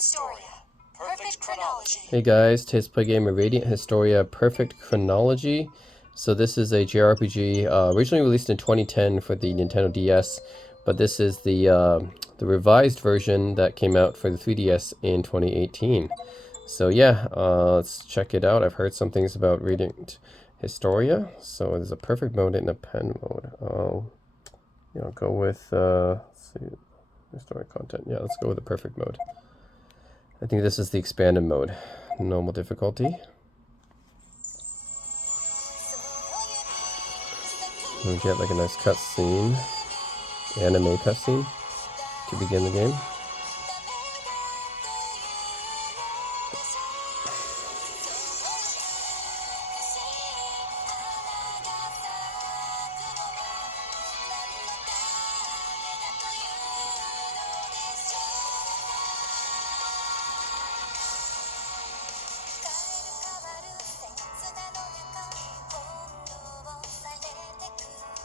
Historia, perfect chronology. Hey guys, today's play game of Radiant Historia Perfect Chronology. So this is a JRPG originally released in 2010 for the Nintendo DS, but this is the revised version that came out for the 3DS in 2018. So yeah, let's check it out. I've heard some things about Radiant Historia, so there's a perfect mode and a pen mode. I'll go with let's see, Historia content. Yeah, let's go with the perfect mode. I think this is the expanded mode. Normal difficulty. We get like a nice cutscene, anime cutscene, to begin the game.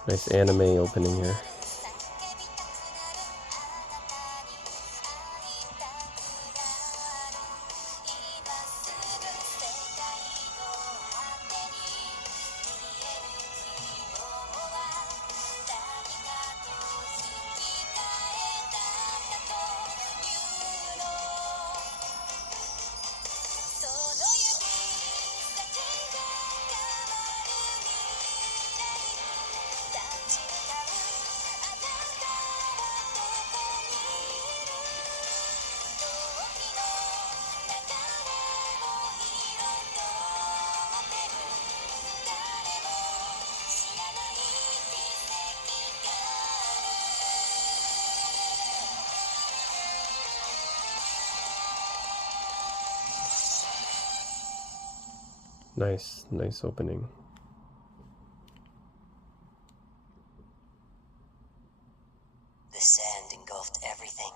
Nice anime opening here. Nice opening. The sand engulfed everything.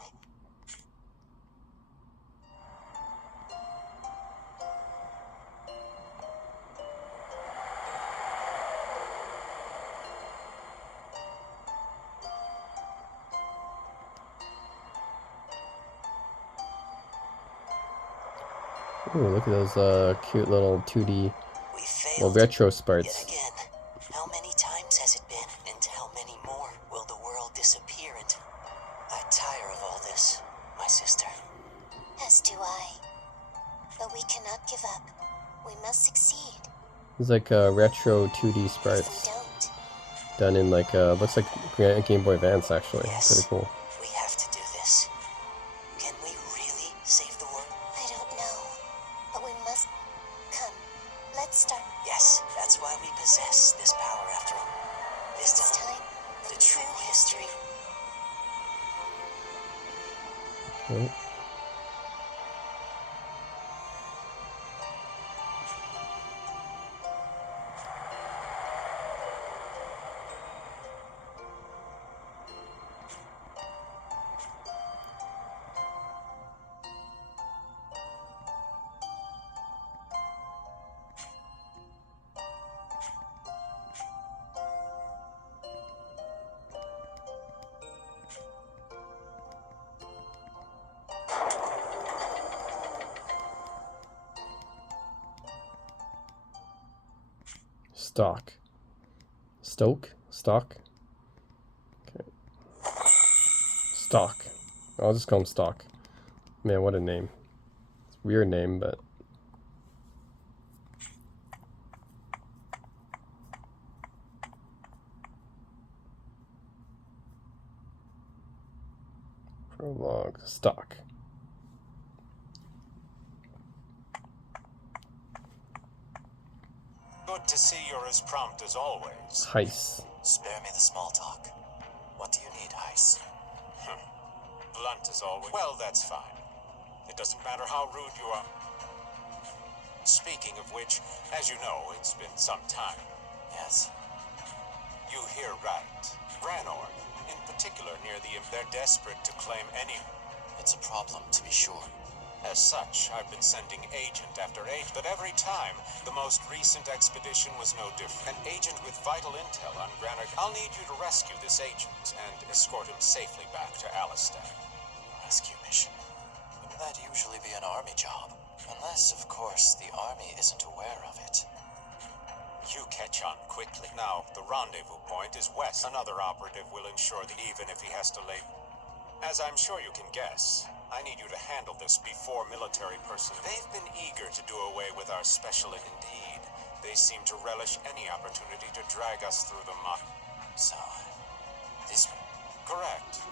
Ooh, look at those cute little 2D, We failed retro yet sparts. again. How many times has it been, and how many more will the world disappear into? I tire of all this, my sister. As do I. But we cannot give up. We must succeed. It's like retro 2D If we sprites don't, done in like looks like Game Boy Advance actually. Yes. Pretty cool. We have to do this. Can we really save the world? I don't know. But we must. Come, let's start. Yes, that's why we possess this power after all. This This time, time, the true history. Right. Stock. Stock? Okay. Stock. I'll just call him Stock. Man, what a name. It's a weird name, but... Prologue. Stock. Good to see you're as prompt as always. Heist. Spare me the small talk. What do you need, Ice? Blunt as always. Well, that's fine. It doesn't matter how rude you are. Speaking of which, as you know, it's been some time. Yes. You hear right. Branor, in particular near the... They're desperate to claim any... It's a problem, to be sure. As such, I've been sending agent after agent, but every time, the most recent expedition was no different. An agent with vital intel on Branor. I'll need you to rescue this agent and escort him safely back to Alistan. Rescue mission. Wouldn't that usually course, the army isn't aware of it. You catch on quickly. Now, the rendezvous point is west. Another operative will ensure that even if he has to lay... As I'm sure you can guess, I need you to handle this before military personnel. They've been eager to do away with our special indeed. They seem to relish any opportunity to drag us through the mud. So, this... Correct.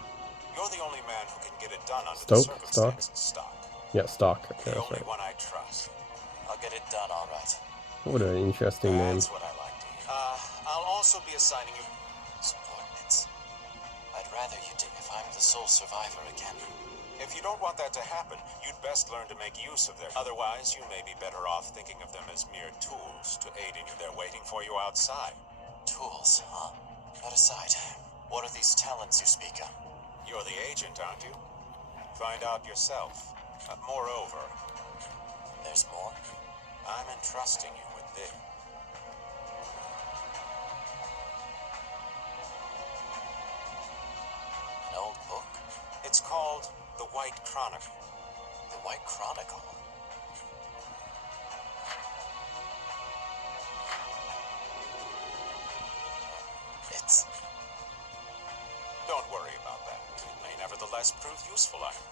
You're the only man who can get it done under the Stoke? circumstances, Stock. Yeah, Stock. Okay, The that's only right. one I trust. I'll get it done, all right. What an interesting name. That's what I like to hear. I'll also be assigning you... Subordinates. I'd rather you did if I'm the sole survivor again. If you don't want that to happen, you'd best learn to make use of their... Otherwise, you may be better off thinking of them as mere tools to aid in you. They're waiting for you outside. Tools, huh? That aside, what are these talents you speak of? You're the agent, aren't you? Find out yourself. Moreover, There's more? I'm entrusting you with this. An old book? It's called The White Chronicle. The White Chronicle? It's... Don't worry about that. It may nevertheless prove useful on you.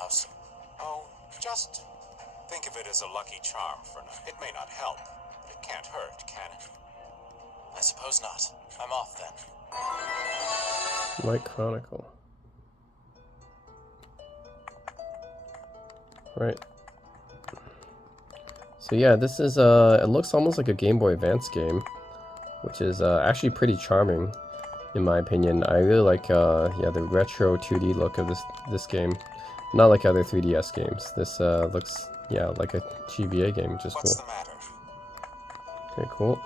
how so? Oh, just think of it as a lucky charm for now. It may not help, but it can't hurt, can it? I suppose not. I'm off then. White Chronicle. Right. So yeah, this is it looks almost like a Game Boy Advance game, which is actually pretty charming, in my opinion. I really like yeah, the retro 2D look of this game. Not like other 3DS games. This looks, yeah, like a GBA game, which is What's cool. the matter? Okay, cool.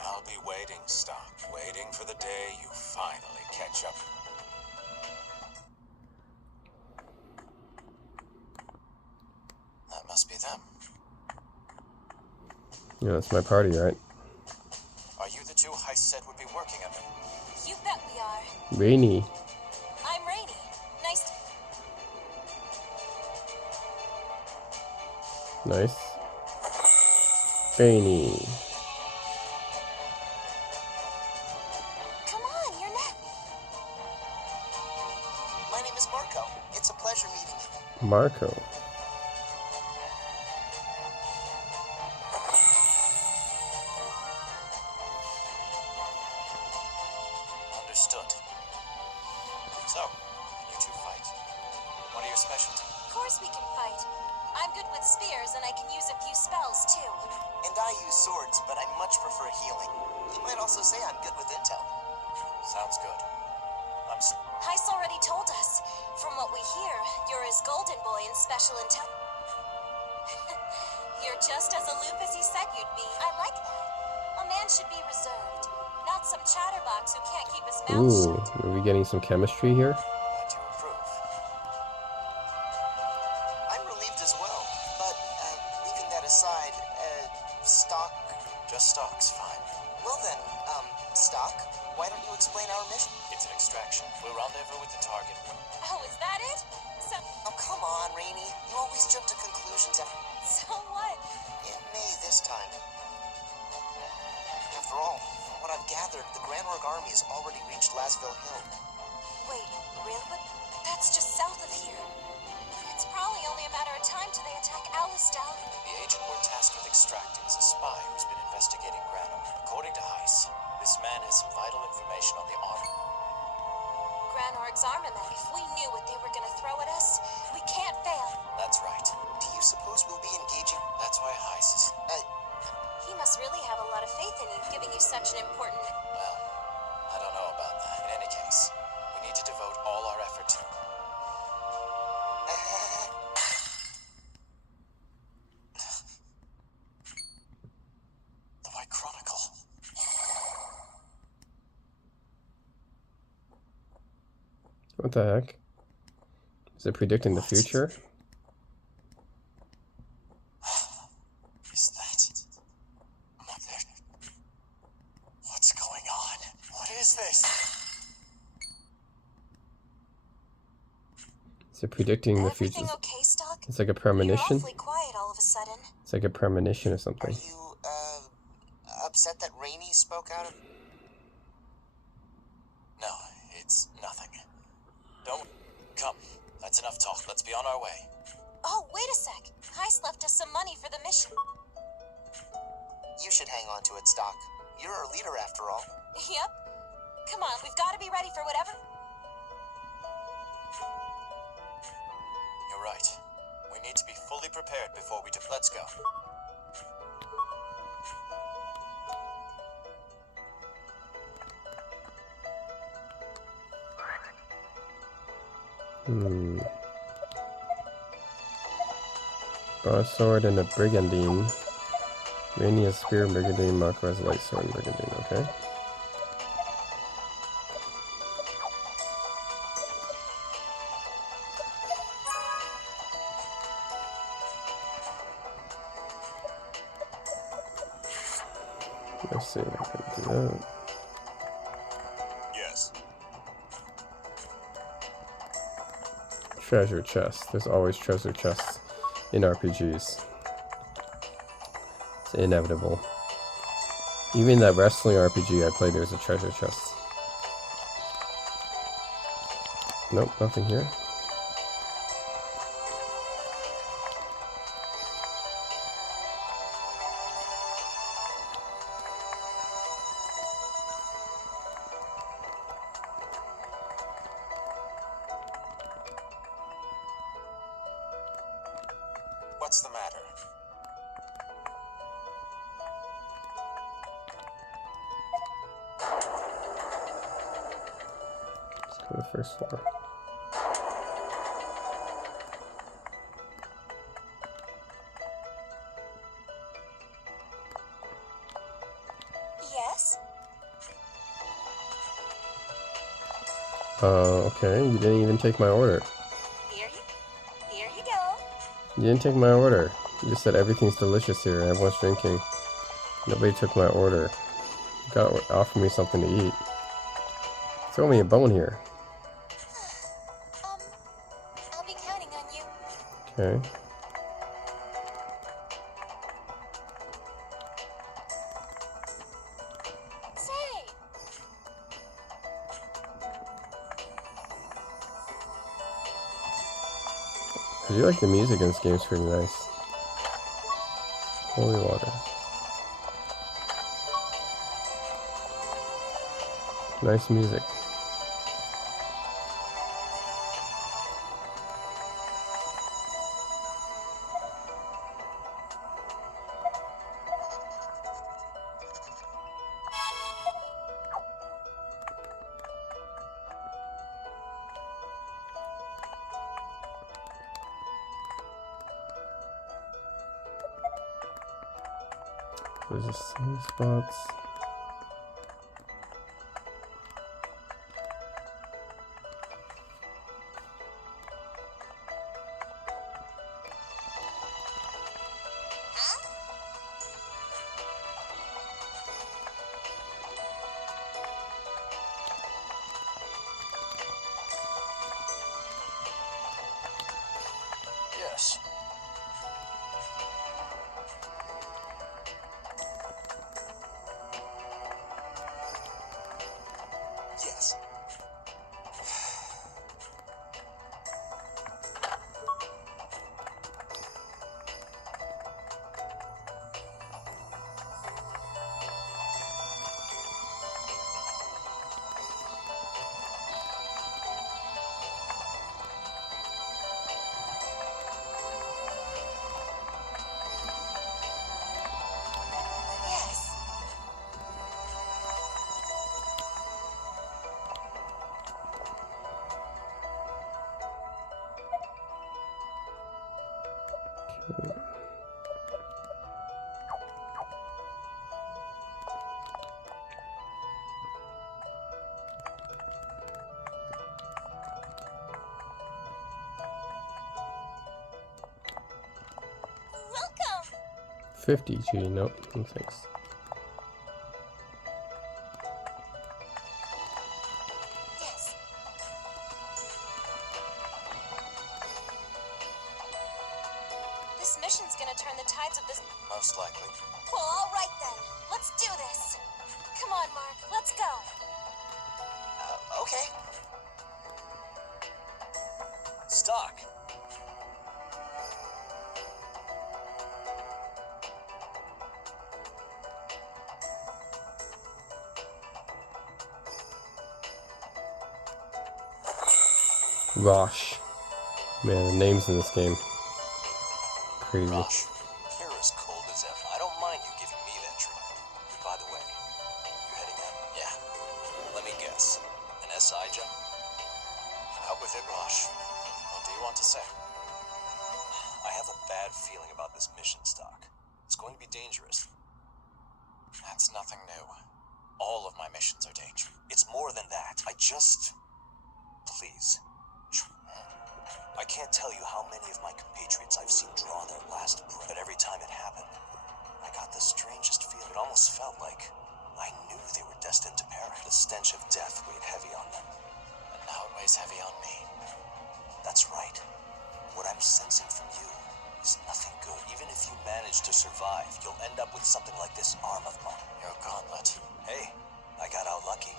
I'll be waiting, Stock. Waiting for the day you finally catch up. That must be them. Yeah, that's my party, right? Are you the two Heist said would be working under? You bet we are. Rainy. I'm Rainy. Nice to... Nice. Rainy. Come on, you're next. My name is Marco. It's a pleasure meeting you. Marco. Understood. So, you two fight? What are your specialties? Of course we can fight. I'm good with spears and I can use a few spells too. And I use swords, but I much prefer healing. You might also say I'm good with intel. Sounds good. Heist already told us. From what we hear, you're his golden boy in special intel. You're just as aloof as he said you'd be. I like that. A man should be reserved, not some chatterbox who can't keep his mouth Ooh, shut. are we getting some chemistry here? Glad you approve. I'm relieved as well, but leaving that aside, Stock... Just Stock's fine. Well then, Stock, why don't you explain our mission? It's an extraction. We'll rendezvous with the target. Oh, is that it? So Oh, come on, Rainy. You always jump to conclusions what? It may this time. After all, from what I've gathered, the Grand Org army has already reached Lasville Hill. Wait, really? But that's just south of here. It's probably only a matter of time till they attack Alistair. The agent we're tasked with extracting is a spy who's been investigating Grand Org. According to Heiss, this man has some vital information on the army. Grand Org's armament. If we knew what they were gonna throw at us, we can't fail. That's right. Do you suppose we'll be engaging? That's why Heiss is... He must really have a lot of faith in you, giving you such an important... well, I don't know about that. In any case, we need to devote all our effort to... The White Chronicle. What the heck? Is it predicting the What? future? Is that... Mother... What's going on? What is this? Is it predicting the future? Everything okay, Stock? It's like a You're premonition. awfully quiet all of a sudden. It's like a premonition or Are something. you, upset that Rainey spoke out of... No, it's nothing. Don't... Come. That's enough talk. Let's be on our way. Oh, wait a sec. Heist left us some money for the mission. You should hang on to it, Stock. You're our leader, after all. Yep. Come on, we've got to be ready for whatever. You're right. We need to be fully prepared before we do... Let's go. Broadsword and a brigandine. Rainy has spear and brigandine, Mako has light sword and brigandine, okay. Let's see if I can do that. Yes. Treasure chest. There's always treasure chests in RPGs. It's inevitable. Even that wrestling RPG I played, there's a treasure chest. Nope, nothing here. What's the matter? Let's go to the first floor. Yes? Okay, you didn't even take my order. Here you go. You didn't take my order. You just said everything's delicious here and everyone's drinking. Nobody took my order. You gotta offer me something to eat. Throw me a bone here. I'll be counting on you. Okay. Say, I do like the music in this game, it's pretty nice. Holy water. Nice music. There's just some spots. Yes. Yes. yes. Welcome. 50 G, nope, no thanks. Yes. mission's gonna turn the tides of this. Most likely. Well, all right then. Let's do this. Come on, Mark. Let's go. Okay. Stock. Rosh. Man, the names in this game. Crazy. Rosh, you're as cold as ever. I don't mind you giving me that treatment. By the way, you heading out? Yeah. Let me guess. An SI jump? Out with it, Rosh. What do you want to say? I have a bad feeling about this mission, Stock. It's going to be dangerous. That's nothing new. All of my missions are dangerous. It's more than that. Please. I can't tell you how many of my compatriots I've seen draw their last breath, but every time it happened, I got the strangest feeling. It almost felt like I knew they were destined to perish. The stench of death weighed heavy on them. And now it weighs heavy on me. That's right. What I'm sensing from you is nothing good. Even if you manage to survive, you'll end up with something like this arm of mine. Your gauntlet. Hey, I got out lucky.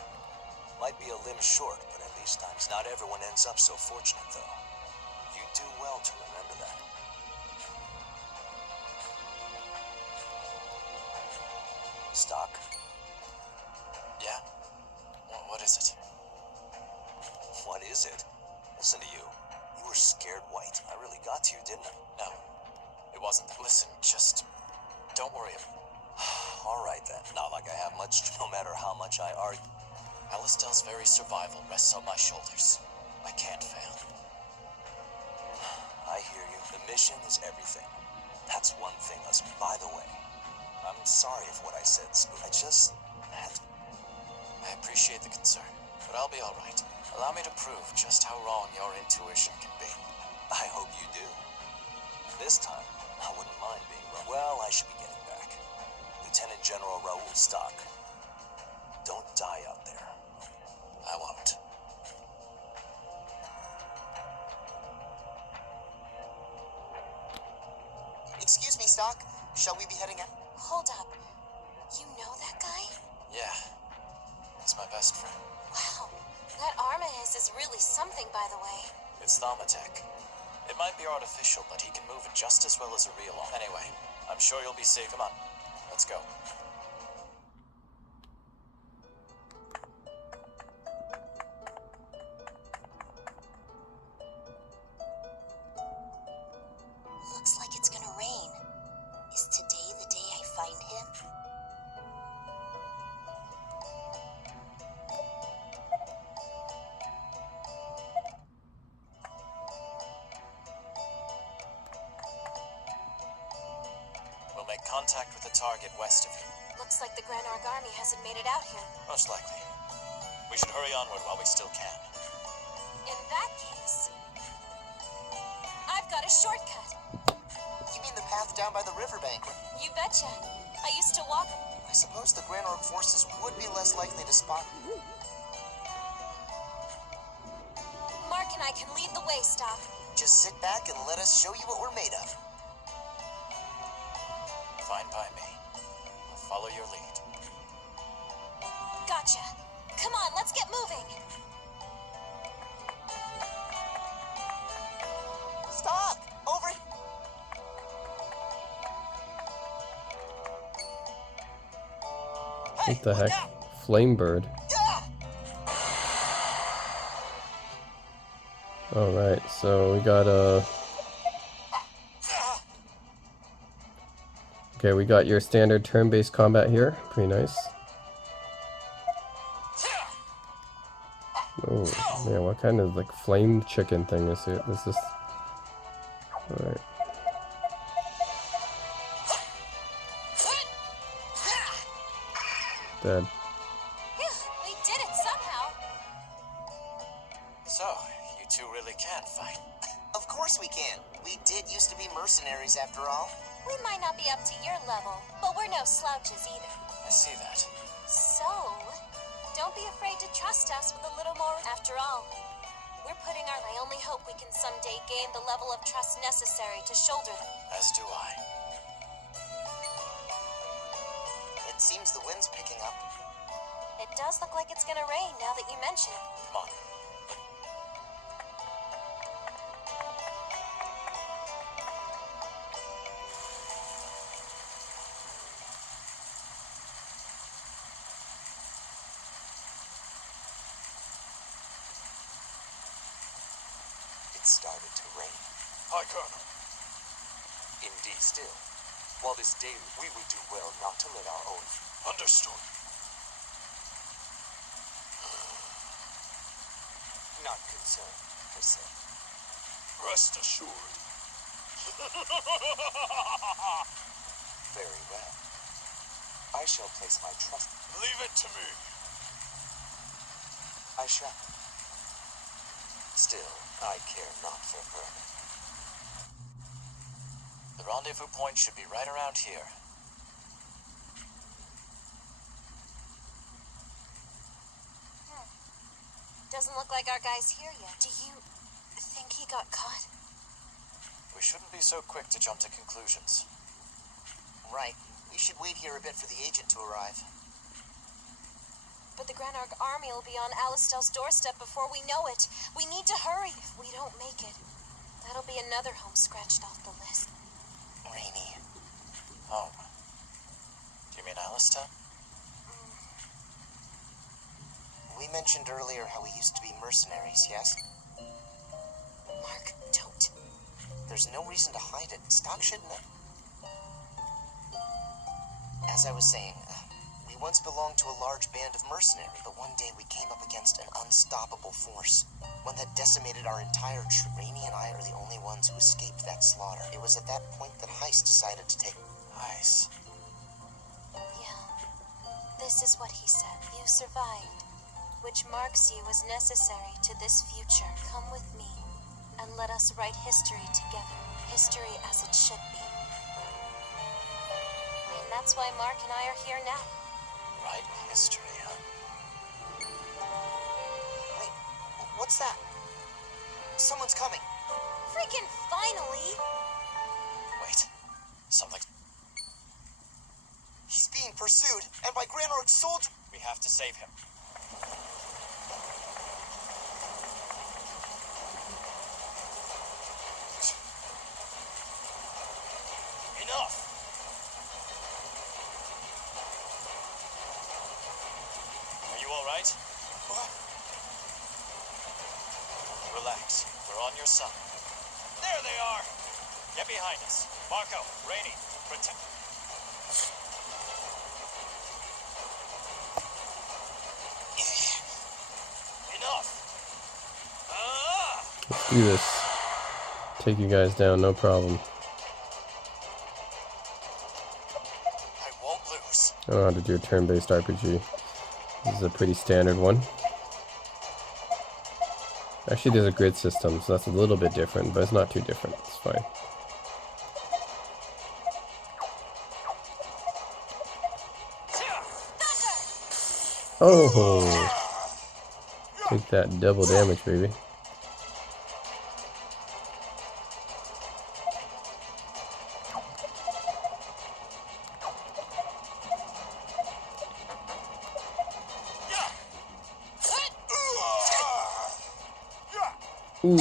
Might be a limb short, but at least times not everyone ends up so fortunate, though. You do well to remember that. Stock? Yeah? What is it? What is it? Listen to you. You were scared white. I really got to you, didn't I? No. It wasn't. Listen, just don't worry. All right, then. Not like I have much, no matter how much I argue. Alistair's very survival rests on my shoulders. I can't fail. I hear you. The mission is everything. That's one thing. By the way, I'm sorry if what I said spooked. I just had to. I appreciate the concern, but I'll be all right. Allow me to prove just how wrong your intuition can be. I hope you do. This time, I wouldn't mind being wrong. Well, I should be getting back. Lieutenant General Raoul Stock. Don't die out there. I won't. Excuse me, Stock. Shall we be heading out? Hold up. You know that guy? Yeah. It's my best friend. Wow. That arm of his is really something, by the way. It's Thaumatek. It might be artificial, but he can move it just as well as a real arm. Anyway, I'm sure you'll be safe. Come on. Let's go. Looks like it's gonna rain. Is today the day I find him? We'll make contact with the target west of you. Looks like the Grand Arc Army hasn't made it out here. Most likely. We should hurry onward while we still can. In that case, I've got a shortcut. You mean the path down by the riverbank? You betcha. I used to walk. I suppose the Grand Orc forces would be less likely to spot you. Mark and I can lead the way, Stock. Just sit back and let us show you what we're made of. Fine by me. I'll follow your lead. Gotcha. Come on, let's get moving. Stock! Over! What the heck? Flamebird. Alright, so we got okay, we got your standard turn-based combat here. Pretty nice. Oh, man, what kind of like flame chicken thing is it? Is this? Alright. Dead. Phew, we did it somehow. So, you two really can fight. Of course we can. We did used to be mercenaries after all. We might not be up to your level, but we're no slouches either. I see that. So, don't be afraid to trust us with a little more. After all, We're putting our... I only hope we can someday gain the level of trust necessary to shoulder them. As do I. It seems the wind's picking up. It does look like it's gonna rain now that you mention it. Come on. It started to rain. Hi, Colonel. Indeed, still. While this day, we would do well not to let our own... Understood. Not concerned, per se. Rest assured. Very well. I shall place my trust... Leave it to me. I shall. Still, I care not for Vermin. The rendezvous point should be right around here. Doesn't look like our guy's here yet. Do you think he got caught? We shouldn't be so quick to jump to conclusions. Right. We should wait here a bit for the agent to arrive. But the Granarg army will be on Alistel's doorstep before we know it. We need to hurry. If we don't make it, that'll be another home scratched off the list. Rainy. Home. Do you mean Alistel? We mentioned earlier how we used to be mercenaries, yes? Mark, don't. There's no reason to hide it. Stock shouldn't have... As I was saying, we once belonged to a large band of mercenaries, but one day we came up against an unstoppable force. One that decimated our entire troop. Rainy and I are the only ones who escaped that slaughter. It was at that point that Heiss decided to take... Heiss? Yeah. This is what he said. You survived, which marks you as necessary to this future. Come with me, and let us write history together. History as it should be. And that's why Mark and I are here now. Write history, huh? Wait, what's that? Someone's coming. Freaking finally! Wait, something... He's being pursued, and by Granarg's soldiers. We have to save him. Enough! Are you all right? What? Relax. We're on your side. There they are! Get behind us. Marco, Rainy, protect... Enough! Let's do this. Take you guys down, no problem. I won't lose. I don't know how to do a turn-based RPG. This is a pretty standard one. Actually, there's a grid system, so that's a little bit different, but it's not too different. It's fine. Oh! Take that double damage, baby. Ooh.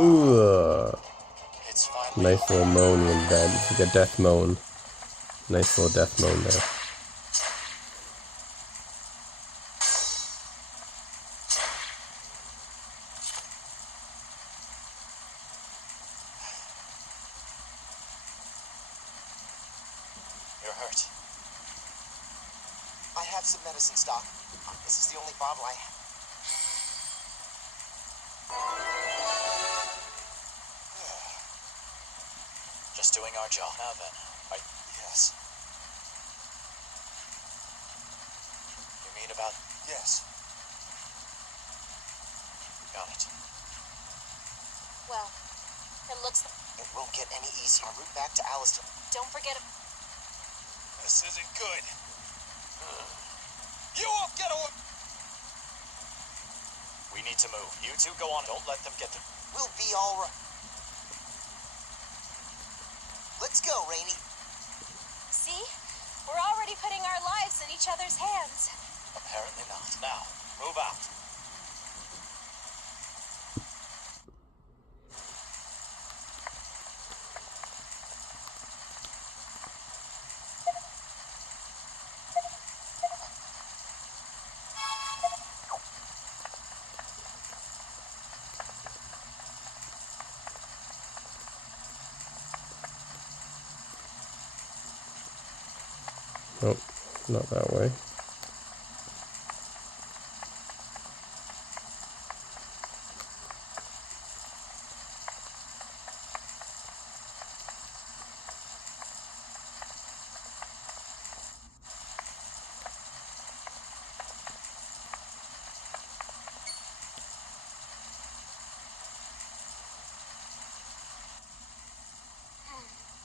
Ooh. Nice little moan when that. It's like a death moan. Nice little death moan there. You're hurt. I have some medicine stock. This is the only bottle I have. Just doing our job. Now then, yes. You mean about... Yes. Got it. Well, it looks... It won't get any easier. En route back to Alistel. Don't forget... This isn't good. You won't get away! We need to move. You two go on. Don't let them get to... We'll be all right. Let's go, Rainy. See? We're already putting our lives in each other's hands. Apparently not. Now, move out. Nope, not that way.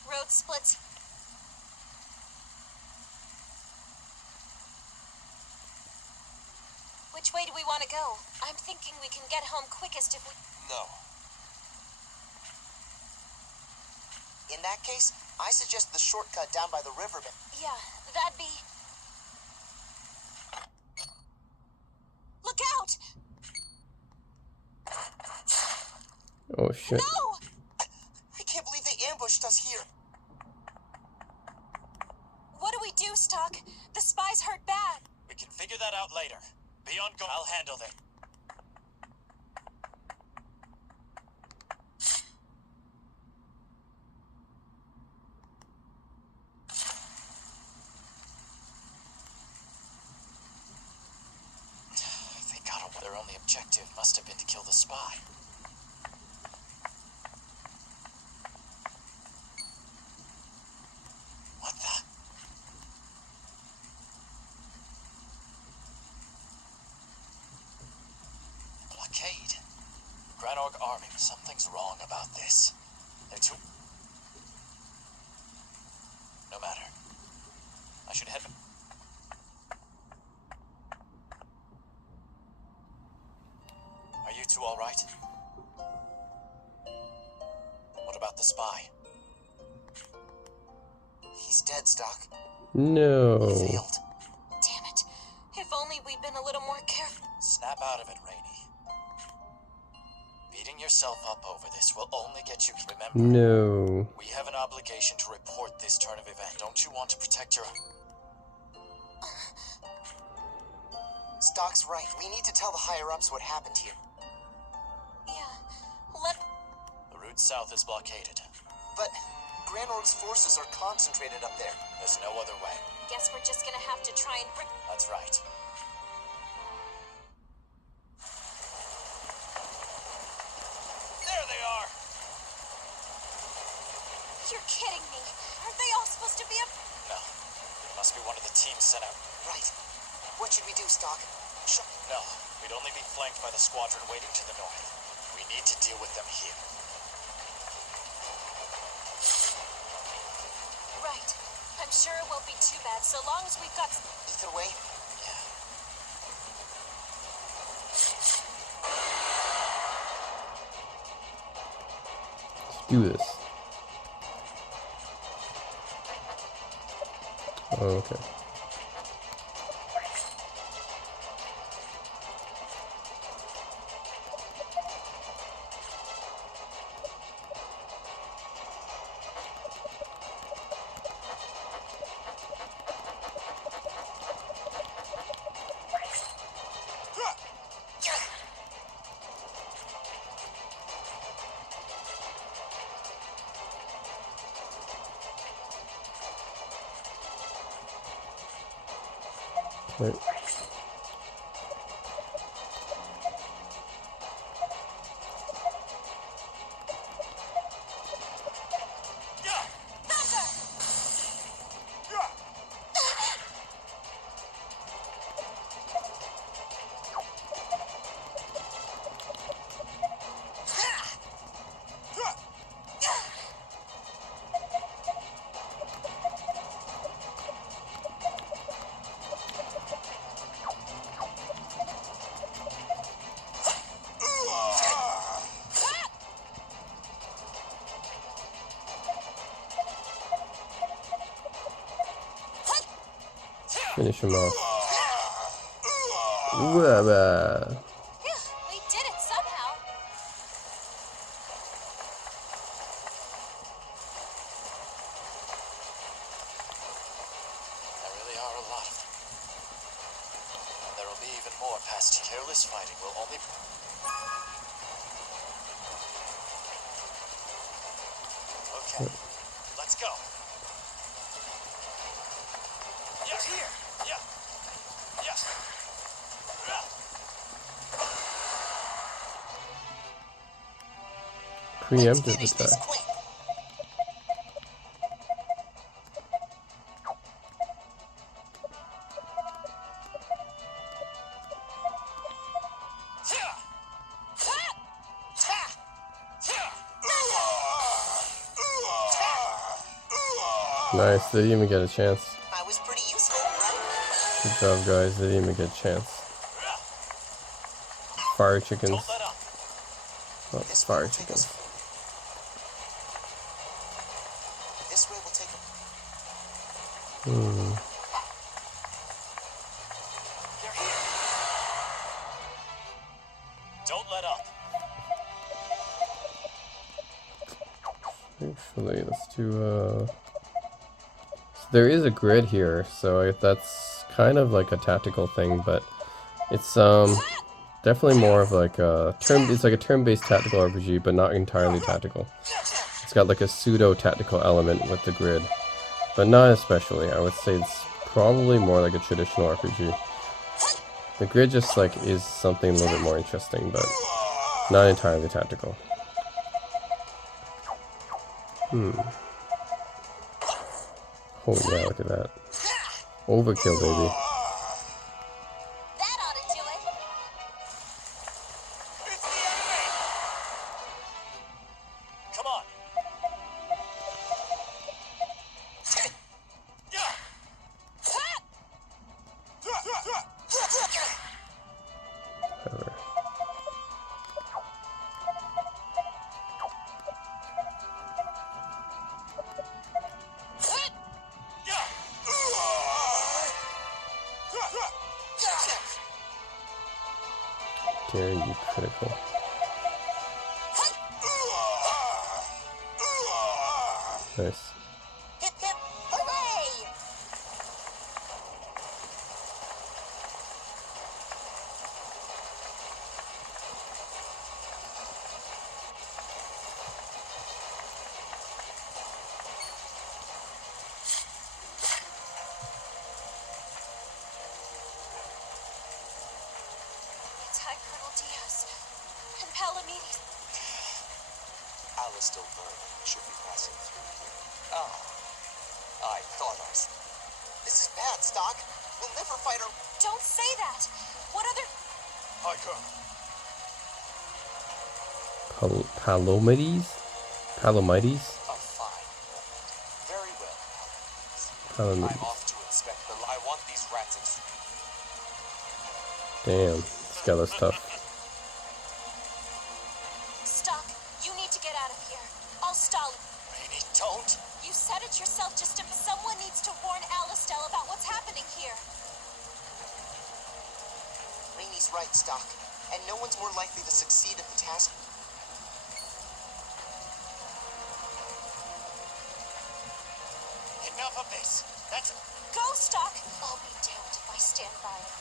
Road splits. Which way do we want to go? I'm thinking we can get home quickest if we... No. In that case, I suggest the shortcut down by the riverbed. Yeah, that'd be... Look out! Oh shit. No! I can't believe they ambushed us here. What do we do, Stock? The spies hurt bad. We can figure that out later. Be on go. I'll handle them. They got away. Their only objective must have been to kill the spy. What the? Blockade. Granorg Army. Something's wrong about this. They're too... No matter. I should head... Are you two all right? What about the spy? He's dead, Stock. No. He failed. Damn it. If only we'd been a little more careful. Snap out of it, Rainy. Beating yourself up over this will only get you... Remember, No. we have an obligation to report this turn of event. Don't you want to protect your... Stock's right. We need to tell the higher-ups what happened here. Yeah, let... The route south is blockaded. But Granorg's forces are concentrated up there. There's no other way. Guess we're just gonna have to try and bring... That's right. There they are! You're kidding me. Aren't they all supposed to be up? No. It must be one of the teams sent out. Right. What should we do, Stock? No. We'd only be flanked by the squadron waiting to the north. We need to deal with them here. Right. I'm sure it won't be too bad so long as we've got... Either way, Yeah. Let's do this. Oh, okay. Right. Finish him off. Wah-bah. Phew, we did it somehow. There really are a lot of them. And there will be even more past here. Careless fighting will only... Okay, let's go. Yeah, here. Yeah. Yeah. Preemptive Finish this attack. quick. Nice, they didn't even get a chance. I was pretty useful, right? Good job, guys. They didn't even get a chance. Fire chickens. Don't let up. Oh, This fire will take chickens. us- This way will take us. They're here. Don't let up. Actually, let's do so there is a grid here, so that's kind of like a tactical thing, but it's definitely more of like a it's like a turn-based tactical RPG, but not entirely tactical. It's got like a pseudo tactical element with the grid, but not especially. I would say it's probably more like a traditional RPG. The grid just like is something a little bit more interesting, but not entirely tactical. Oh yeah, look at that. Overkill, baby. That ought to do it. It's the enemy. Come on. Whatever. Dare you critical. Nice. Hip hip, hooray! It's High Colonel Diaz and Palamedes. Alistair Vernon should be passing through here. Oh, I thought I said. This is bad, Stock. We'll never fight our... Don't say that. What other... Hi, Colonel. Palomides? Palomides? A fine moment. Very well, Palamedes. Palomides. I'm off to inspect the... I want these rats ex... Damn, this guy looks tough. Stock, you need to get out of here. I'll stall you. Rainey, don't. You said it yourself, someone needs to warn Alistair about what's happening here. Rainey's right, Stock. And no one's more likely to succeed at the task. Enough of this. That's... Go, Stock! I'll be damned if I stand by it.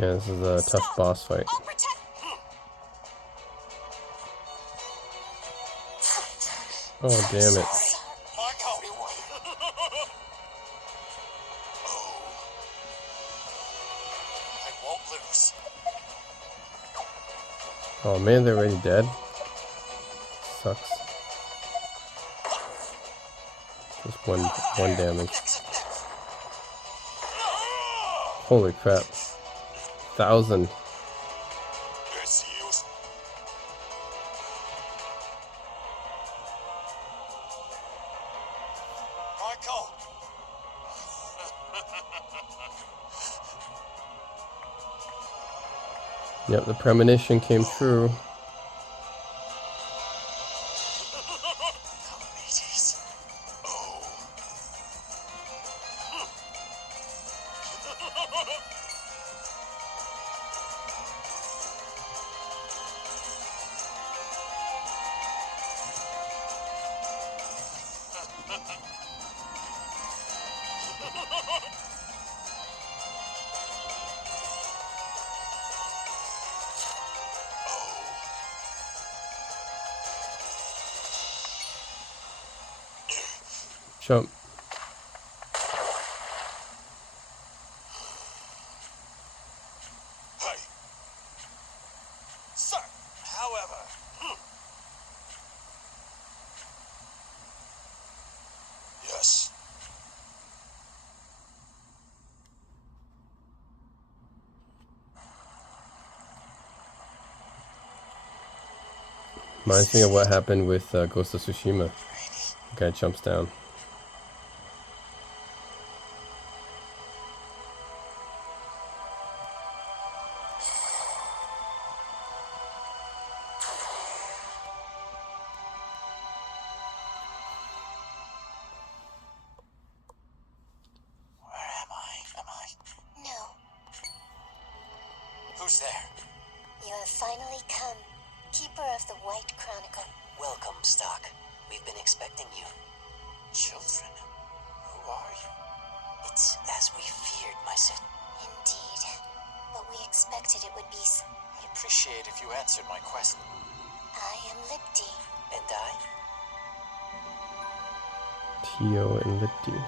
Man, this is a tough Stock! boss fight. I'll protect... Oh, damn it. Marco! Oh. I won't lose. Oh man, they're already dead. Sucks. Just one damage. Holy crap. 1,000. It's used. Marco! Yep, the premonition came true. Palamedes. Oh. Jump. Hey. Sir, however... Yes. Reminds me of what happened with Ghost of Tsushima. The guy jumps down. Where am I? No, Who's there? you have finally come. Keeper of the White Chronicle. Welcome, Stock. We've been expecting you. Children? Who are you? It's as we feared, my son. Indeed. But we expected it would be I'd appreciate if you answered my question. I am Lipti. And I? Tio and Lipti.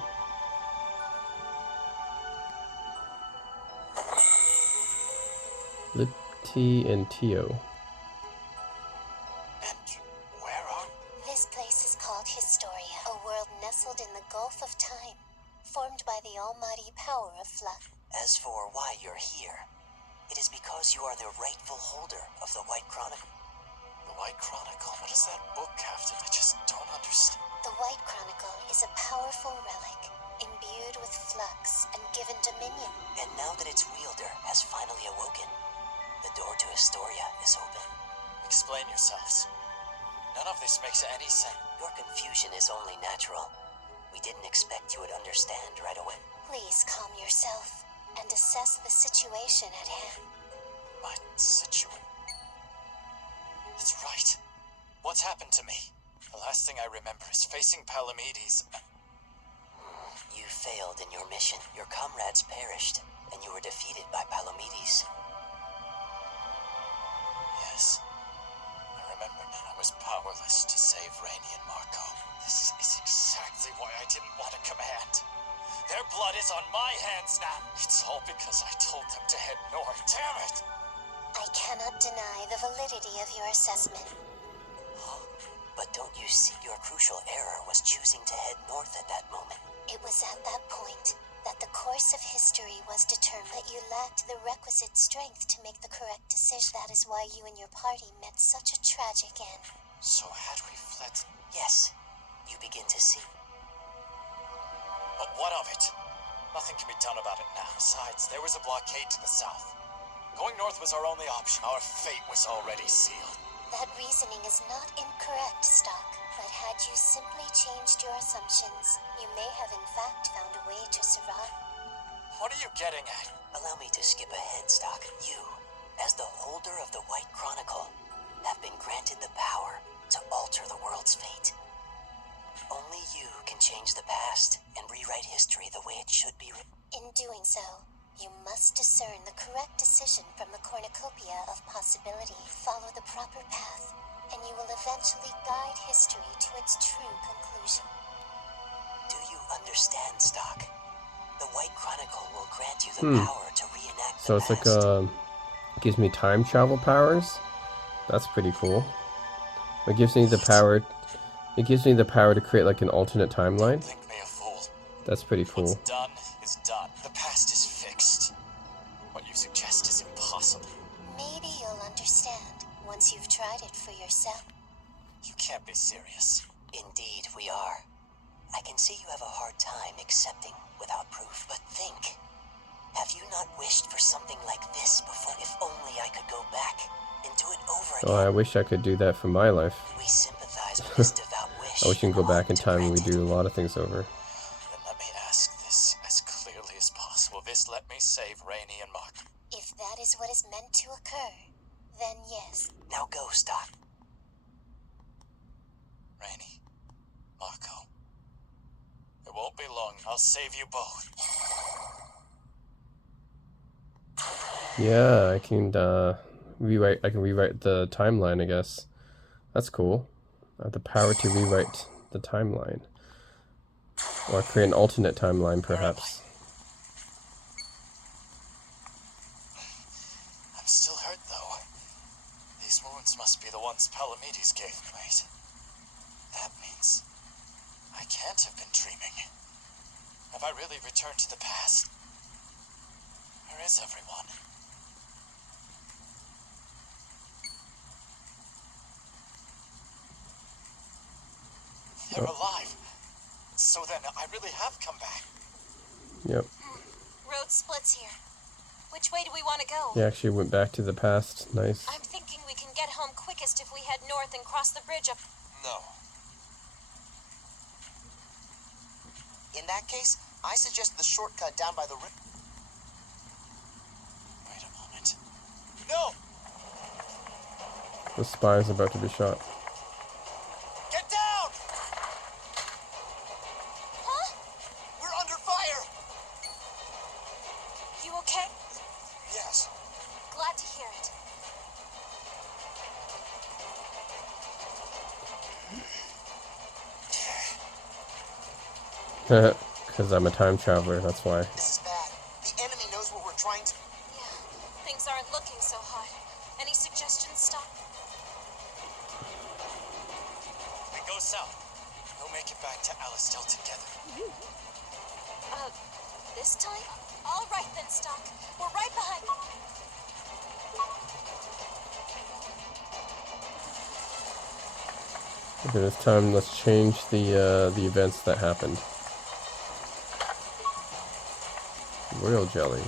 Lipti and Tio. And where are... This place is called Historia, a world nestled in the Gulf of Time, formed by the almighty power of Fluff. As for why you're here, it is because you are the rightful holder of the White Chronicle. The White Chronicle? What does that book have to... I just don't understand. The White Chronicle is a powerful relic, imbued with flux and given dominion. And now that its wielder has finally awoken, the door to Historia is open. Explain yourselves. None of this makes any sense. Your confusion is only natural. We didn't expect you would understand right away. Please calm yourself and assess the situation at hand. My situation... It's right. What's happened to me? The last thing I remember is facing Palamedes. You failed in your mission. Your comrades perished, and you were defeated by Palamedes. Yes. I remember now. I was powerless to save Rainey and Marco. This is exactly why I didn't want to command. Their blood is on my hands now. It's all because I told them to head north. Damn it! I cannot deny the validity of your assessment. But don't you see your crucial error was choosing to head north at that moment? It was at that point that the course of history was determined that you lacked the requisite strength to make the correct decision. That is why you and your party met such a tragic end. So had we fled... Yes, you begin to see. But what of it? Nothing can be done about it now. Besides, there was a blockade to the south. Going north was our only option. Our fate was already sealed. That reasoning is not incorrect, Stock. But had you simply changed your assumptions, you may have in fact found a way to survive. What are you getting at? Allow me to skip ahead, Stock. You, as the holder of the White Chronicle, have been granted the power to alter the world's fate. Only you can change the past and rewrite history the way it should be written. In doing so, you must discern the correct decision from the cornucopia of possibility. Follow the proper path, and you will eventually guide history to its true conclusion. Do you understand, Stock? The White Chronicle will grant you the power to reenact So the it's past. like gives me time travel powers. That's pretty cool. It gives me the power. It gives me the power to create like an alternate timeline. Don't think me a fool. That's pretty cool. What's done is done. The past is fixed. What you suggest is impossible. Maybe you'll understand once you've tried it for yourself. You can't be serious. Indeed, we are. I can see you have a hard time accepting without proof. But think, have you not wished for something like this before? If only I could go back and do it over again. Oh, I wish I could do that for my life. We sympathize with this devout wish. I wish we can go and back in hope to time and we grant do it. a lot of things over. Then let me ask this as clearly as possible. This let me save Rainey and Mark. If that is what is meant to occur, then yes. Now go, Stock. Rainey, Marco, I'll save you both. Yeah, I can rewrite. I can rewrite the timeline, I guess. That's cool. I have the power to rewrite the timeline, or create an alternate timeline, perhaps. I'm still hurt, though. These wounds must be the ones Palamedes gave me. Wait. That means I can't have been dreaming. Have I really returned to the past? Where is everyone? They're alive. So then, I really have come back. Yep. Road splits here. Which way do we want to go? He actually went back to the past. Nice. I'm thinking we can get home quickest if we head north and cross the bridge up. No. In that case, I suggest the shortcut down by the river. Wait a moment. No! The spy is about to be shot. Get down! Huh? We're under fire! You okay? Yes. Glad to hear it. Because I'm a time traveler, that's why. This is bad. The enemy knows what we're trying to... Yeah, things aren't looking so hot. Any suggestions, Stock? We go south. We'll make it back to Alistel together. This time? All right then, Stock. We're right behind you. Okay, this time let's change the events that happened. Royal jelly.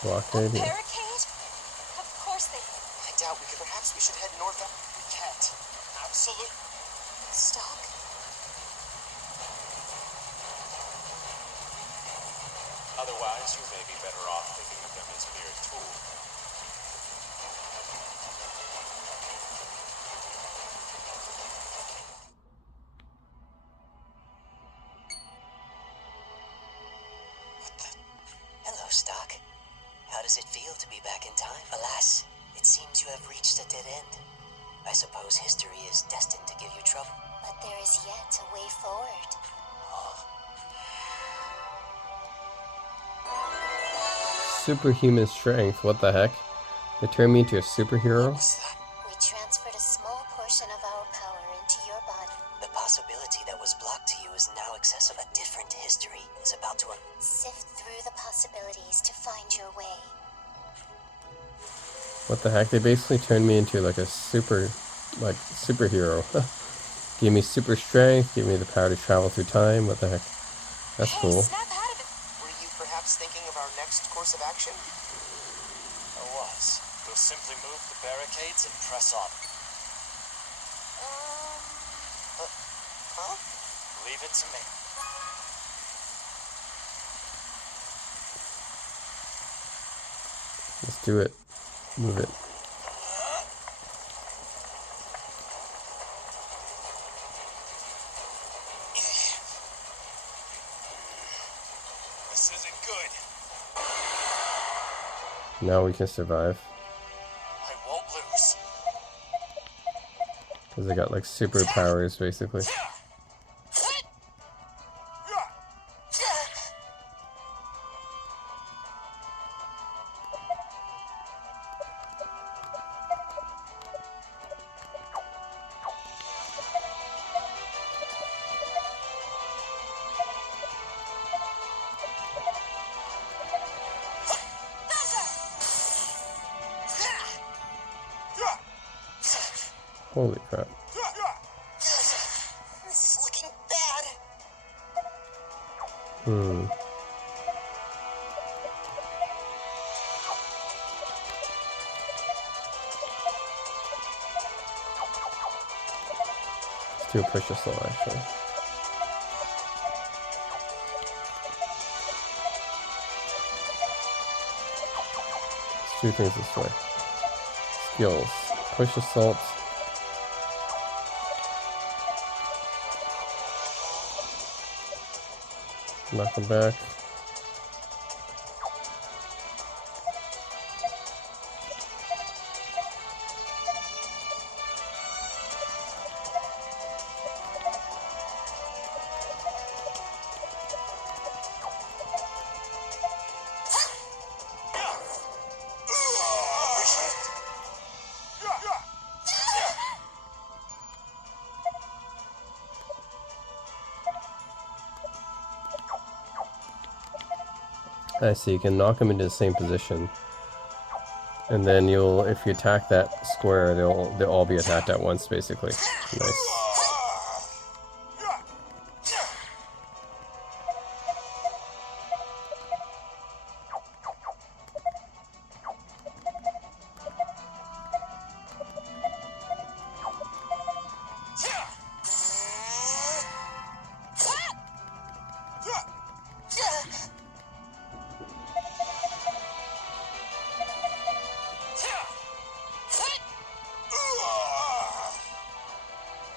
Blockade. Yeah. Barricade? Of course they... I doubt we could. Perhaps we should head north. We can't. Absolute. Stock? Otherwise, you may be better off thinking of them as mere tools. Hello, Stock. How does it feel to be back in time? Alas, it seems you have reached a dead end. I suppose history is destined to give you trouble. But there is yet a way forward. Superhuman strength. What the heck? They turned me into a superhero? What's that? We transferred a small portion of our power into your body. The possibility that was blocked to you is now accessible. A different history is about to... Sift through the possibilities to find your way. What the heck? They basically turned me into like a superhero. Gave me super strength, gave me the power to travel through time. What the heck? That's Hey, cool. snap out of it! Were you perhaps thinking of our next course of action? I was. We'll simply move the barricades and press on. Huh? Leave it to me. Let's do it. Move it. This isn't good. Now we can survive. I won't lose. Because I got like superpowers, basically. Holy crap. This is looking bad. Let's do a push or slow, actually. Let's do things this way. skills. Push assault. Knock him back. I see, you can knock them into the same position. And then you'll, if you attack that square, they'll all be attacked at once, basically. Nice.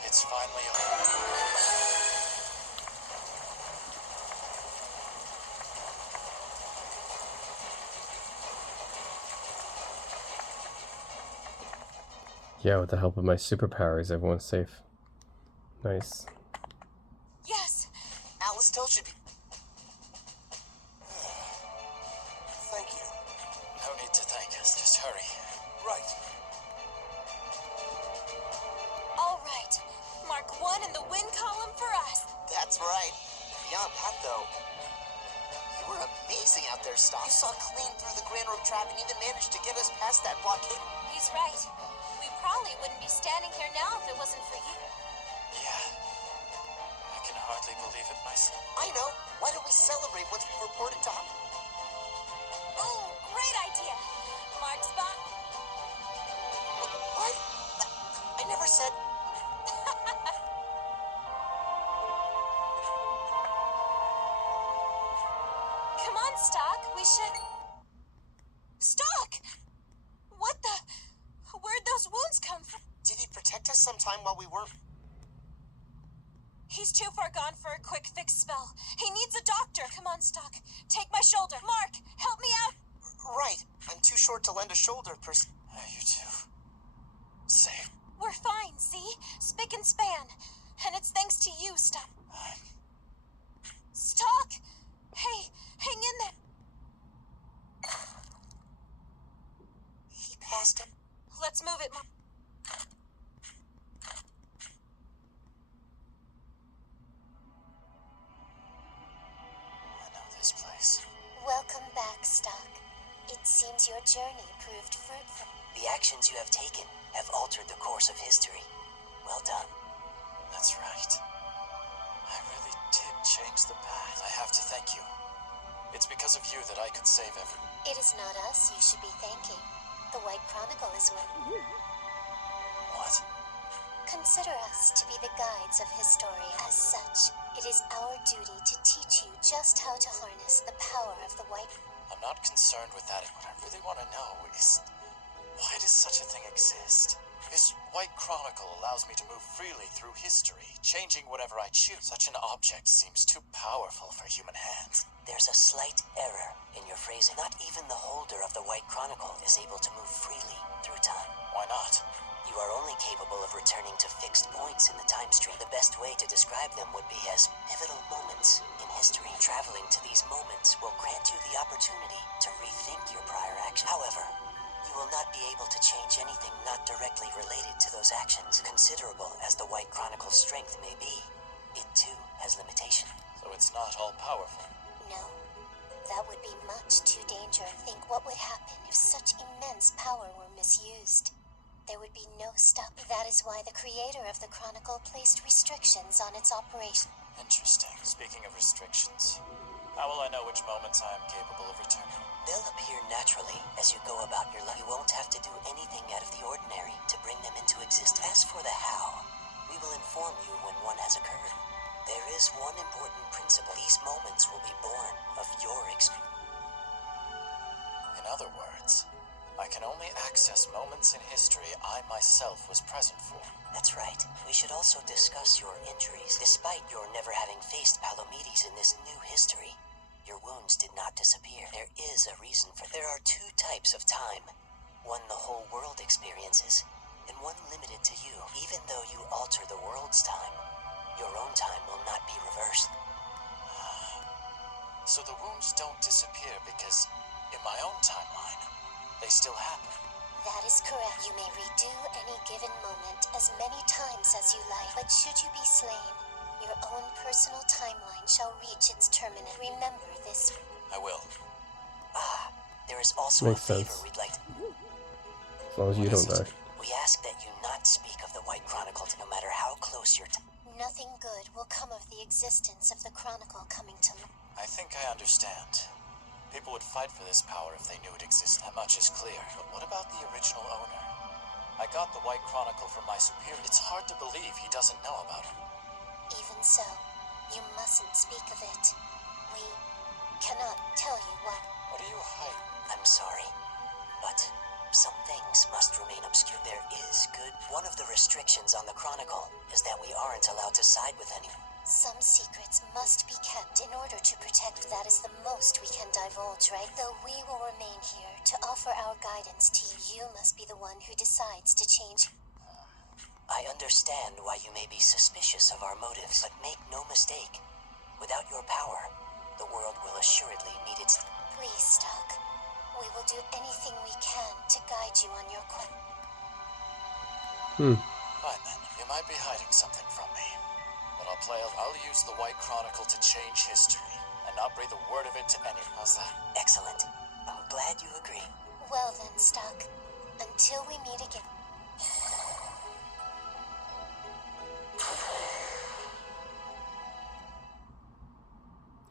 It's finally over. Yeah, with the help of my superpowers, everyone's safe. Nice. Yes! Alice still should be. Thank you. No need to thank us. Just hurry. Right. All right. Mark 1 in the win column for us. That's right. Beyond that, though, you were amazing out there, Stock. You saw clean through the Grand Rope trap and even managed to get us past that blockade. He's right. We probably wouldn't be standing here now if it wasn't for you. Yeah. I can hardly believe it myself. I know. Why don't we celebrate once we report it to him? Oh, great idea. Mark's spot. What? I never said. Come on, Stock. We should... Stock! What the... Where'd those wounds come from? Did he protect us sometime while we weren't? He's too far gone for a quick fix spell. He needs a doctor. Come on, Stock. Take my shoulder. Mark, help me out. Right. I'm too short to lend a shoulder You too. Safe. We're fine, see? Spick and span. And it's thanks to you, Stock. Stock! Hey, hang in there. He passed it. Let's move it, Mark. I know this place. Welcome back, Stock. It seems your journey proved fruitful. The actions you have taken have altered the course of history. Well done. That's right. I really did change the path. I have to thank you. It's because of you that I could save everyone. It is not us you should be thanking. The White Chronicle is what... What? Consider us to be the guides of Historia. As such, it is our duty to teach you just how to harness the power of the White... I'm not concerned with that. What I really want to know is, why does such a thing exist? This White Chronicle allows me to move freely through history, changing whatever I choose. Such an object seems too powerful for human hands. There's a slight error in your phrasing. Not even the holder of the White Chronicle is able to move freely through time. Why not? You are only capable of returning to fixed points in the time stream. The best way to describe them would be as pivotal moments in history. Traveling to these moments will grant you the opportunity to rethink your prior actions. However, you will not be able to change anything not directly related to those actions. Considerable as the White Chronicle's strength may be, it too has limitation. So it's not all powerful. No. That would be much too dangerous. Think what would happen if such immense power were misused. There would be no stop. That is why the creator of the Chronicle placed restrictions on its operation. Interesting. Speaking of restrictions, how will I know which moments I am capable of returning? They'll appear naturally as you go about your life. You won't have to do anything out of the ordinary to bring them into existence. As for the how, we will inform you when one has occurred. There is one important principle. These moments will be born of your experience. In other words, I can only access moments in history I myself was present for. That's right. We should also discuss your injuries. Despite your never having faced Palomedes in this new history, your wounds did not disappear. There is a reason for. There are two types of time. One the whole world experiences, and one limited to you. Even though you alter the world's time, your own time will not be reversed. So the wounds don't disappear because, in my own timeline, they still happen. That is correct. You may redo any given moment as many times as you like, but should you be slain, your own personal timeline shall reach its terminus. Remember this. I will. There is also Makes a favor sense. we'd like to. As long as you don't die. We ask that you not speak of the White Chronicle no matter how close you're to. Nothing good will come of the existence of the Chronicle coming to life. I think I understand. People would fight for this power if they knew it existed. That much is clear. But what about the original owner? I got the White Chronicle from my superior. It's hard to believe he doesn't know about it. Even so, you mustn't speak of it. We cannot tell you what. What are you hiding? I'm sorry, but some things must remain obscure. There is good. One of the restrictions on the Chronicle is that we aren't allowed to side with anyone. Some secrets must be kept in order to protect. That is the most we can divulge, right? Though we will remain here to offer our guidance to you. You must be the one who decides to change. I understand why you may be suspicious of our motives, but make no mistake. Without your power, the world will assuredly need its... Please, Stock. We will do anything we can to guide you on your quest. Fine then. You might be hiding something from me. But I'll use the White Chronicle to change history, and not breathe a word of it to anyone. How's that? Excellent. I'm glad you agree. Well then, Stock. Until we meet again.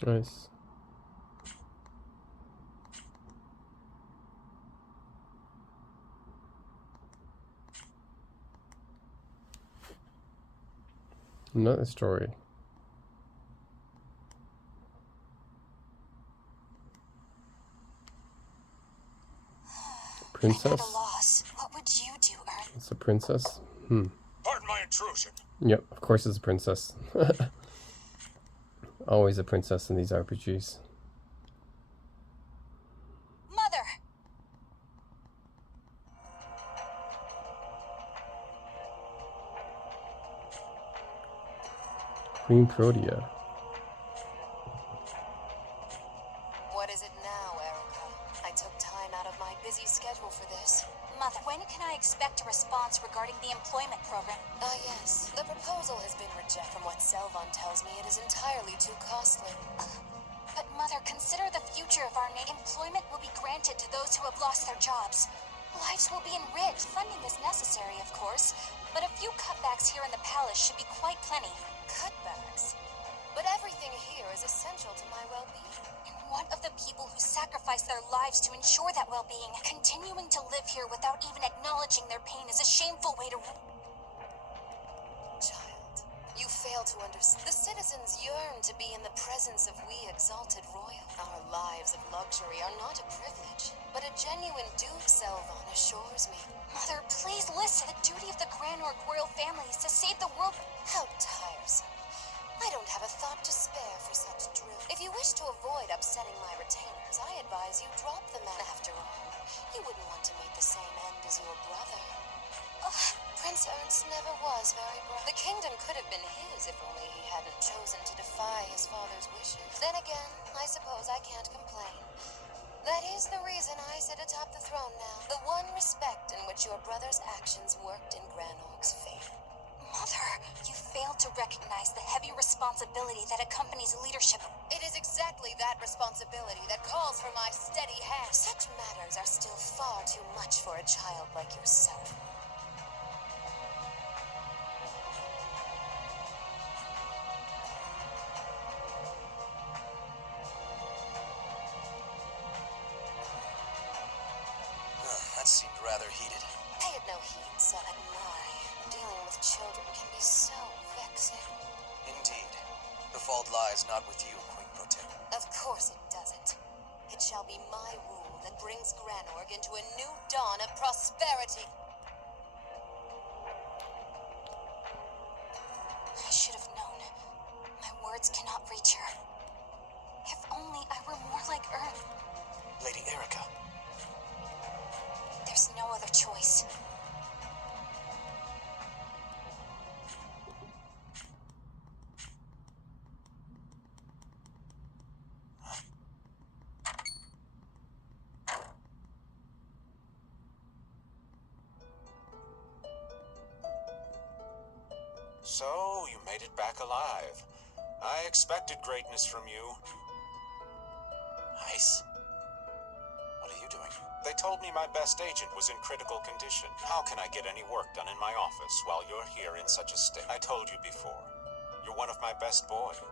Nice. Another story. Princess? I'm at a loss. What would you do, Earth? It's a princess? Pardon my intrusion. Yep, of course it's a princess. Always a princess in these RPGs. Mother! Queen Protea. What is it now, Erica? I took time out of my busy schedule for this. Mother, when can I expect a response regarding the employment program? Yes. The proposal has been rejected. From what Selvon tells me, it is entirely too costly. But Mother, consider the future of our nation. Employment will be granted to those who have lost their jobs. Lives will be enriched. Funding is necessary, of course, but a few cutbacks here in the palace should be quite plenty. Cutbacks? But everything here is essential to my well-being. And one of the people who sacrificed their lives to ensure that well-being, continuing to live here without even acknowledging their pain is a shameful way to... Child, you fail to understand. The citizens yearn to be in the presence of we exalted royal. Our lives of luxury are not a privilege, but a genuine duty, Selvon assures me. Mother, please listen. The duty of the Grand Orc royal family is to save the world. How tiresome. I don't have a thought to spare for such drivel. If you wish to avoid upsetting my retainers, I advise you drop them. After all, you wouldn't want to meet the same end as your brother. Prince Ernst never was very bright. The kingdom could have been his if only he hadn't chosen to defy his father's wishes. Then again, I suppose I can't complain. That is the reason I sit atop the throne now. The one respect in which your brother's actions worked in Gran Orc's favor. Mother, you failed to recognize the heavy responsibility that accompanies leadership. It is exactly that responsibility that calls for my steady hand. Such matters are still far too much for a child like yourself. That seemed rather heated. Pay it no heed, son. My, dealing with children can be so vexing. Indeed. The fault lies not with you, Queen Protea. Of course it doesn't. It shall be my rule that brings once Granorg into a new dawn of prosperity. I should have known. My words cannot reach her. If only I were more like Earth. Lady Erica. There's no other choice. So, you made it back alive. I expected greatness from you. Ice? What are you doing? They told me my best agent was in critical condition. How can I get any work done in my office while you're here in such a state? I told you before. You're one of my best boys.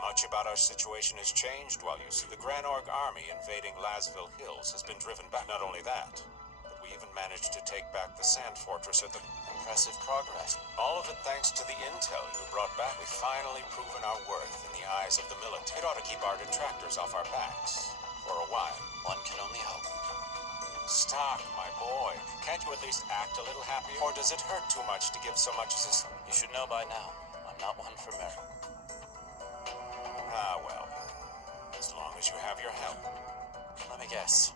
Much about our situation has changed while you see the Granorg army invading Lasville Hills has been driven back. Not only that, but we even managed to take back the sand fortress at the... Impressive progress. All of it thanks to the intel you brought back. We've finally proven our worth in the eyes of the military. It ought to keep our detractors off our backs. For a while. One can only hope. Stock, my boy. Can't you at least act a little happier? Or does it hurt too much to give so much as this? You should know by now, I'm not one for merit. Ah, well. As long as you have your help. Let me guess.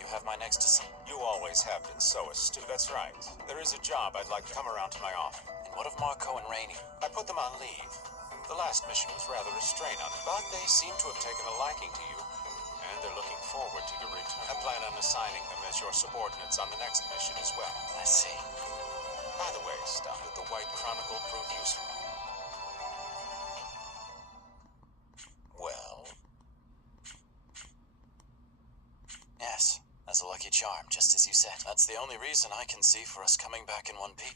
You have my next assignment. You always have been so astute. That's right. There is a job I'd like to come around to my office. And what of Marco and Rainey? I put them on leave. The last mission was rather a strain on them, but they seem to have taken a liking to you, and they're looking forward to your return. I plan on assigning them as your subordinates on the next mission as well. I see. By the way, Stout, did the White Chronicle prove useful? Well... Yes, as a lucky charm, just as you said. That's the only reason I can see for us coming back in one piece.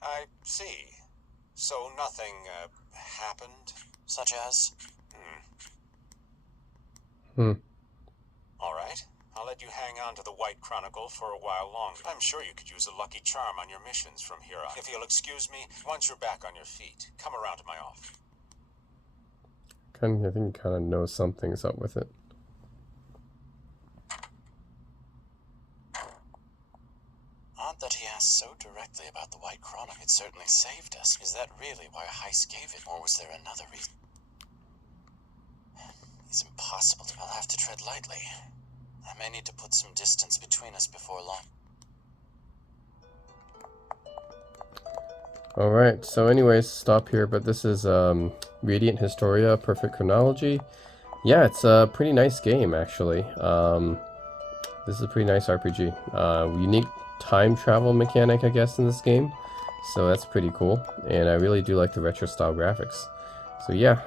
I see. So nothing, happened? Such as? All right. I'll let you hang on to the White Chronicle for a while longer. I'm sure you could use a lucky charm on your missions from here on. If you'll excuse me, once you're back on your feet, come around to my office. I think kind of know something's up with it. Odd that he asked so directly about the White Chronicle. It certainly saved us. Is that really why Heiss gave it, or was there another reason? It's impossible to... I'll have to tread lightly. I may need to put some distance between us before long. Alright, so anyways, stop here, but this is Radiant Historia, Perfect Chronology. Yeah, it's a pretty nice game, actually. This is a pretty nice RPG. Unique time travel mechanic, I guess, in this game. So that's pretty cool, and I really do like the retro style graphics. So yeah,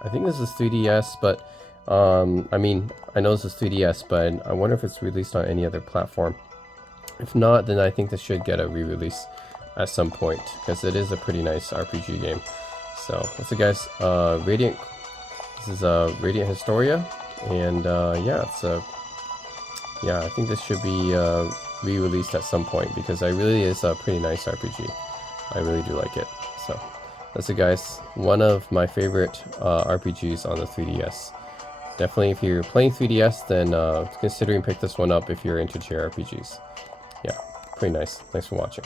I think this is 3DS, but I mean, I know this is 3DS, but I wonder if it's released on any other platform. If not, then I think this should get a re-release at some point, because it is a pretty nice RPG game. So what's it, guys? Radiant. This is Radiant Historia, and yeah, it's a... Yeah, I think this should be re-released at some point, because it really is a pretty nice RPG. I really do like it. So that's it, guys. One of my favorite RPGs on the 3DS. Definitely, if you're playing 3DS, then considering pick this one up if you're into JRPGs. Yeah, pretty nice. Thanks for watching.